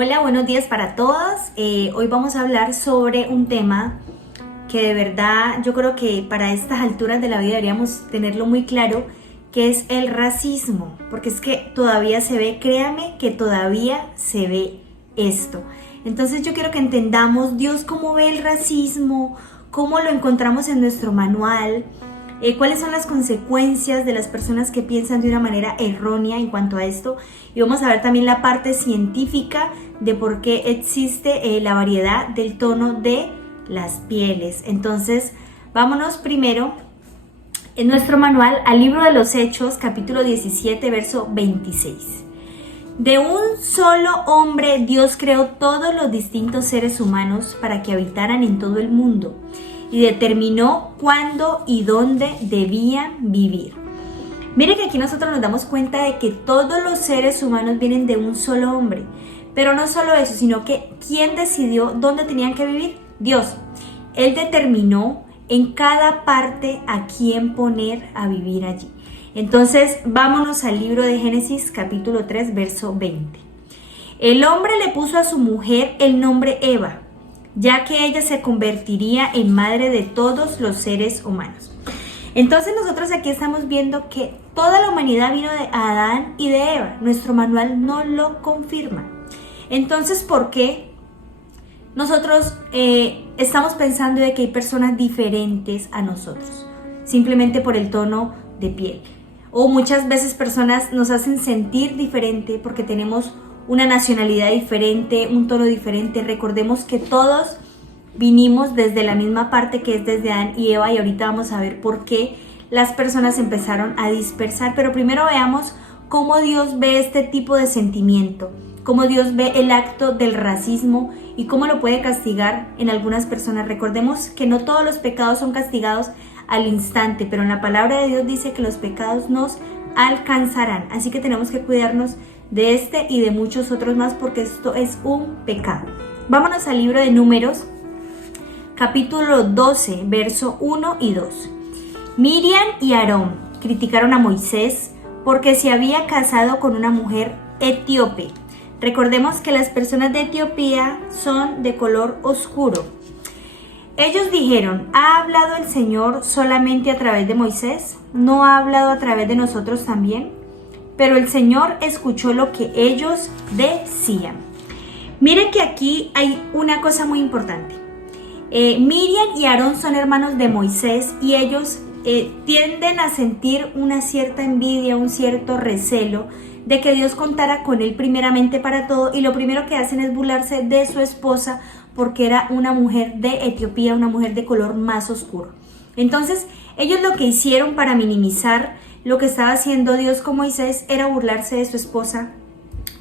Hola, buenos días para todos. Hoy vamos a hablar sobre un tema que de verdad yo creo que para estas alturas de la vida deberíamos tenerlo muy claro, que es el racismo, porque es que todavía se ve, créame que todavía se ve esto. Entonces yo quiero que entendamos Dios cómo ve el racismo, cómo lo encontramos en nuestro manual, cuáles son las consecuencias de las personas que piensan de una manera errónea en cuanto a esto, y vamos a ver también la parte científica de por qué existe la variedad del tono de las pieles. Entonces vámonos primero en nuestro manual al libro de los Hechos, capítulo 17, verso 26. De un solo hombre Dios creó todos los distintos seres humanos para que habitaran en todo el mundo y determinó cuándo y dónde debían vivir. Mire que aquí nosotros nos damos cuenta de que todos los seres humanos vienen de un solo hombre, pero no solo eso, sino que ¿quién decidió dónde tenían que vivir? Dios. Él determinó en cada parte a quién poner a vivir allí. Entonces vámonos al libro de Génesis capítulo 3 verso 20. El hombre le puso a su mujer el nombre Eva, ya que ella se convertiría en madre de todos los seres humanos. Entonces nosotros aquí estamos viendo que toda la humanidad vino de Adán y de Eva. Nuestro manual no lo confirma. Entonces, ¿por qué nosotros estamos pensando de que hay personas diferentes a nosotros? Simplemente por el tono de piel. O muchas veces personas nos hacen sentir diferente porque tenemos una nacionalidad diferente, un tono diferente. Recordemos que todos vinimos desde la misma parte, que es desde Adán y Eva, y ahorita vamos a ver por qué las personas empezaron a dispersar. Pero primero veamos cómo Dios ve este tipo de sentimiento, cómo Dios ve el acto del racismo y cómo lo puede castigar en algunas personas. Recordemos que no todos los pecados son castigados al instante, pero en la palabra de Dios dice que los pecados nos alcanzarán. Así que tenemos que cuidarnos de este y de muchos otros más, porque esto es un pecado. Vámonos al libro de Números, capítulo 12, verso 1 y 2. Miriam y Aarón criticaron a Moisés porque se había casado con una mujer etíope. Recordemos que las personas de Etiopía son de color oscuro. Ellos dijeron: ¿ha hablado el Señor solamente a través de Moisés? ¿No ha hablado a través de nosotros también? Pero el Señor escuchó lo que ellos decían. Miren que aquí hay una cosa muy importante. Miriam y Aarón son hermanos de Moisés y ellos tienden a sentir una cierta envidia, un cierto recelo de que Dios contara con él primeramente para todo, y lo primero que hacen es burlarse de su esposa porque era una mujer de Etiopía, una mujer de color más oscuro. Entonces ellos lo que hicieron para minimizar lo que estaba haciendo Dios con Moisés era burlarse de su esposa,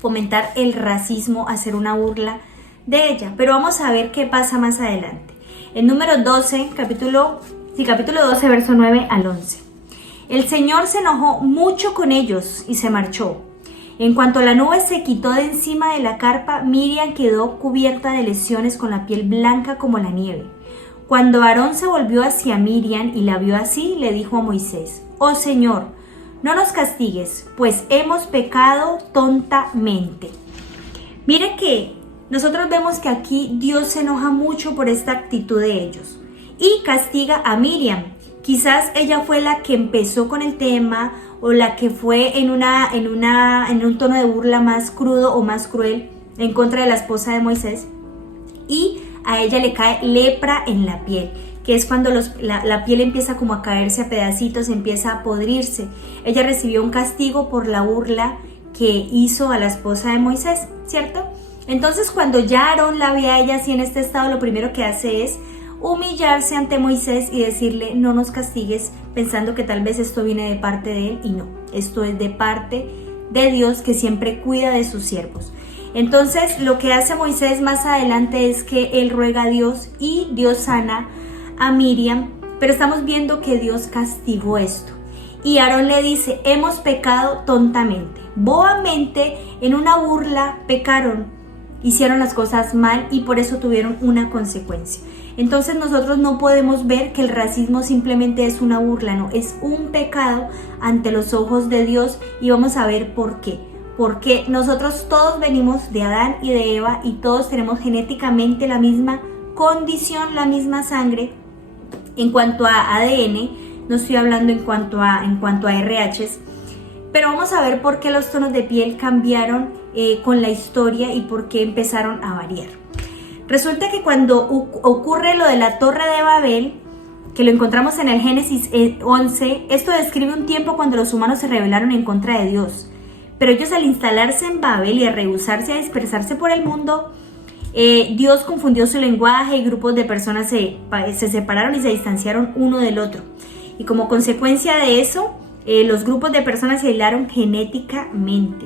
fomentar el racismo, hacer una burla de ella. Pero vamos a ver qué pasa más adelante. En Números 12, capítulo 12, verso 9 al 11. El Señor se enojó mucho con ellos y se marchó. En cuanto la nube se quitó de encima de la carpa, Miriam quedó cubierta de lesiones con la piel blanca como la nieve. Cuando Aarón se volvió hacia Miriam y la vio así, le dijo a Moisés: «Oh Señor, no nos castigues, pues hemos pecado tontamente». Mire que nosotros vemos que aquí Dios se enoja mucho por esta actitud de ellos y castiga a Miriam. Quizás ella fue la que empezó con el tema, o la que fue en un tono de burla más crudo o más cruel en contra de la esposa de Moisés, y a ella le cae lepra en la piel, que es cuando la piel empieza como a caerse a pedacitos, empieza a podrirse. Ella recibió un castigo por la burla que hizo a la esposa de Moisés, ¿cierto? Entonces cuando ya Aarón la ve a ella así en este estado, lo primero que hace es humillarse ante Moisés y decirle: no nos castigues, pensando que tal vez esto viene de parte de él, y no, esto es de parte de Dios, que siempre cuida de sus siervos. Entonces lo que hace Moisés más adelante es que él ruega a Dios y Dios sana a Miriam, pero estamos viendo que Dios castigó esto. Y Aarón le dice: hemos pecado tontamente, bobamente, en una burla pecaron, hicieron las cosas mal y por eso tuvieron una consecuencia. Entonces nosotros no podemos ver que el racismo simplemente es una burla, no, es un pecado ante los ojos de Dios, y vamos a ver por qué. porque nosotros todos venimos de Adán y de Eva y todos tenemos genéticamente la misma condición, la misma sangre. En cuanto a ADN, no estoy hablando en cuanto a RHs, pero vamos a ver por qué los tonos de piel cambiaron con la historia y por qué empezaron a variar. Resulta que cuando ocurre lo de la Torre de Babel, que lo encontramos en el Génesis 11, esto describe un tiempo cuando los humanos se rebelaron en contra de Dios. Pero ellos, al instalarse en Babel y a rehusarse a dispersarse por el mundo, Dios confundió su lenguaje y grupos de personas se separaron y se distanciaron uno del otro. Y como consecuencia de eso, los grupos de personas se aislaron genéticamente.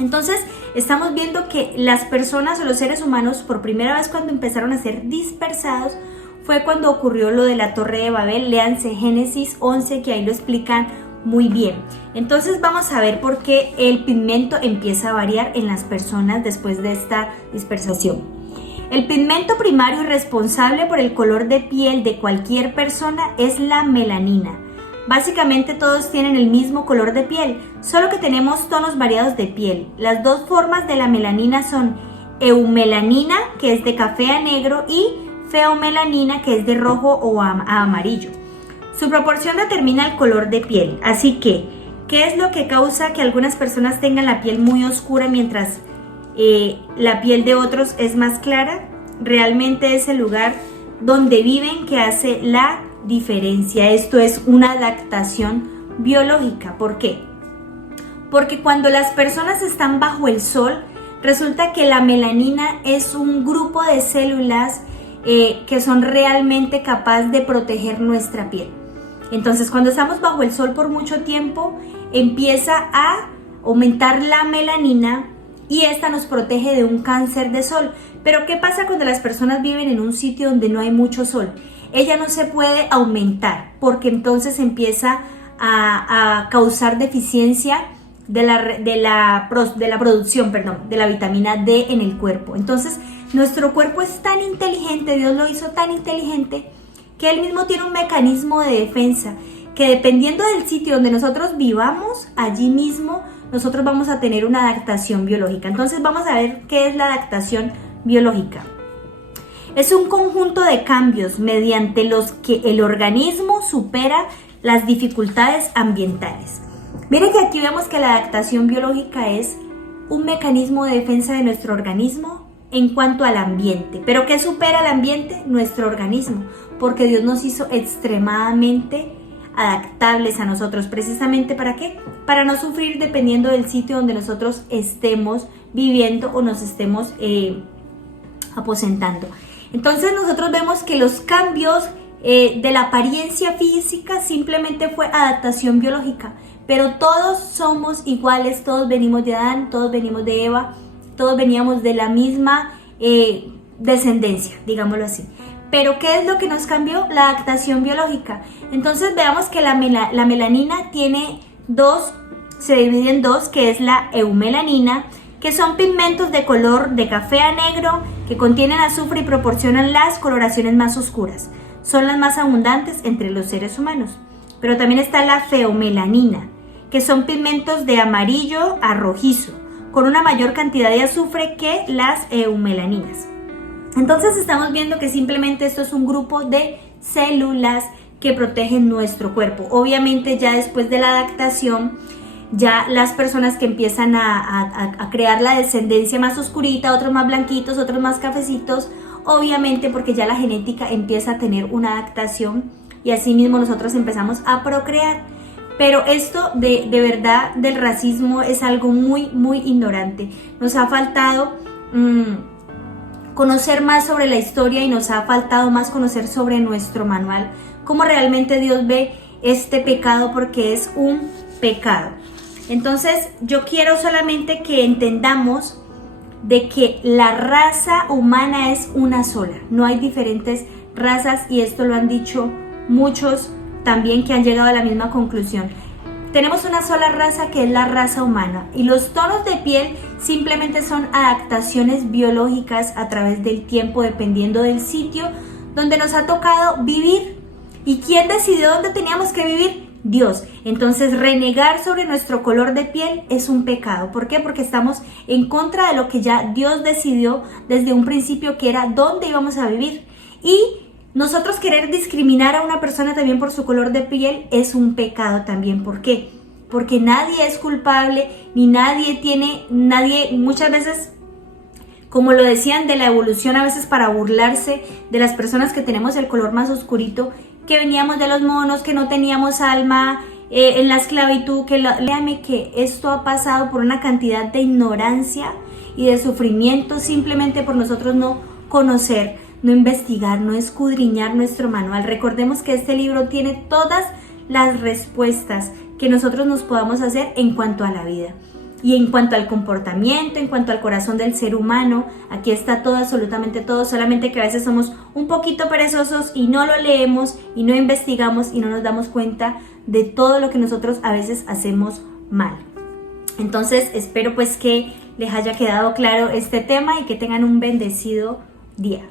Entonces, estamos viendo que las personas o los seres humanos, por primera vez cuando empezaron a ser dispersados, fue cuando ocurrió lo de la Torre de Babel. Léanse Génesis 11, que ahí lo explican muy bien. Entonces vamos a ver por qué el pigmento empieza a variar en las personas después de esta dispersación. El pigmento primario y responsable por el color de piel de cualquier persona es la melanina. Básicamente todos tienen el mismo color de piel, solo que tenemos tonos variados de piel. Las dos formas de la melanina son eumelanina, que es de café a negro, y feomelanina, que es de rojo o a amarillo. Su proporción determina el color de piel, así que, ¿qué es lo que causa que algunas personas tengan la piel muy oscura mientras la piel de otros es más clara? Realmente es el lugar donde viven que hace la diferencia. Esto es una adaptación biológica. ¿Por qué? Porque cuando las personas están bajo el sol, resulta que la melanina es un grupo de células que son realmente capaces de proteger nuestra piel. Entonces, cuando estamos bajo el sol por mucho tiempo, empieza a aumentar la melanina y esta nos protege de un cáncer de sol. Pero ¿qué pasa cuando las personas viven en un sitio donde no hay mucho sol? Ella no se puede aumentar porque entonces empieza a causar deficiencia de la producción de la vitamina D en el cuerpo. Entonces, nuestro cuerpo es tan inteligente, Dios lo hizo tan inteligente, que Él mismo tiene un mecanismo de defensa, que dependiendo del sitio donde nosotros vivamos, allí mismo nosotros vamos a tener una adaptación biológica. Entonces vamos a ver qué es la adaptación biológica. Es un conjunto de cambios mediante los que el organismo supera las dificultades ambientales. Miren que aquí vemos que la adaptación biológica es un mecanismo de defensa de nuestro organismo en cuanto al ambiente. ¿Pero qué supera el ambiente? Nuestro organismo, porque Dios nos hizo extremadamente adaptables a nosotros. ¿Precisamente para qué? Para no sufrir dependiendo del sitio donde nosotros estemos viviendo o nos estemos aposentando. Entonces nosotros vemos que los cambios de la apariencia física simplemente fue adaptación biológica, pero todos somos iguales, todos venimos de Adán, todos venimos de Eva, todos veníamos de la misma descendencia, digámoslo así. Pero ¿qué es lo que nos cambió? La adaptación biológica. Entonces veamos que la melanina tiene se divide en dos, que es la eumelanina, que son pigmentos de color de café a negro que contienen azufre y proporcionan las coloraciones más oscuras. Son las más abundantes entre los seres humanos. Pero también está la feomelanina, que son pigmentos de amarillo a rojizo, con una mayor cantidad de azufre que las eumelaninas. Entonces estamos viendo que simplemente esto es un grupo de células que protegen nuestro cuerpo. Obviamente ya después de la adaptación, ya las personas que empiezan a crear la descendencia más oscurita, otros más blanquitos, otros más cafecitos, obviamente porque ya la genética empieza a tener una adaptación y así mismo nosotros empezamos a procrear. Pero esto de verdad del racismo es algo muy, muy ignorante. Nos ha faltado conocer más sobre la historia y nos ha faltado más conocer sobre nuestro manual, cómo realmente Dios ve este pecado, porque es un pecado. Entonces yo quiero solamente que entendamos de que la raza humana es una sola, no hay diferentes razas, y esto lo han dicho muchos también que han llegado a la misma conclusión. Tenemos una sola raza, que es la raza humana, y los tonos de piel simplemente son adaptaciones biológicas a través del tiempo, dependiendo del sitio donde nos ha tocado vivir. ¿Y quién decidió dónde teníamos que vivir? Dios. Entonces, renegar sobre nuestro color de piel es un pecado. ¿Por qué? Porque estamos en contra de lo que ya Dios decidió desde un principio, que era dónde íbamos a vivir. Y nosotros querer discriminar a una persona también por su color de piel es un pecado también. ¿Por qué? Porque nadie es culpable, ni nadie muchas veces, como lo decían de la evolución, a veces para burlarse de las personas que tenemos el color más oscurito, que veníamos de los monos, que no teníamos alma, en la esclavitud, léame que esto ha pasado por una cantidad de ignorancia y de sufrimiento simplemente por nosotros no conocer, no investigar, no escudriñar nuestro manual. Recordemos que este libro tiene todas las respuestas que nosotros nos podamos hacer en cuanto a la vida. Y en cuanto al comportamiento, en cuanto al corazón del ser humano, aquí está todo, absolutamente todo, solamente que a veces somos un poquito perezosos y no lo leemos y no investigamos y no nos damos cuenta de todo lo que nosotros a veces hacemos mal. Entonces espero pues que les haya quedado claro este tema y que tengan un bendecido día.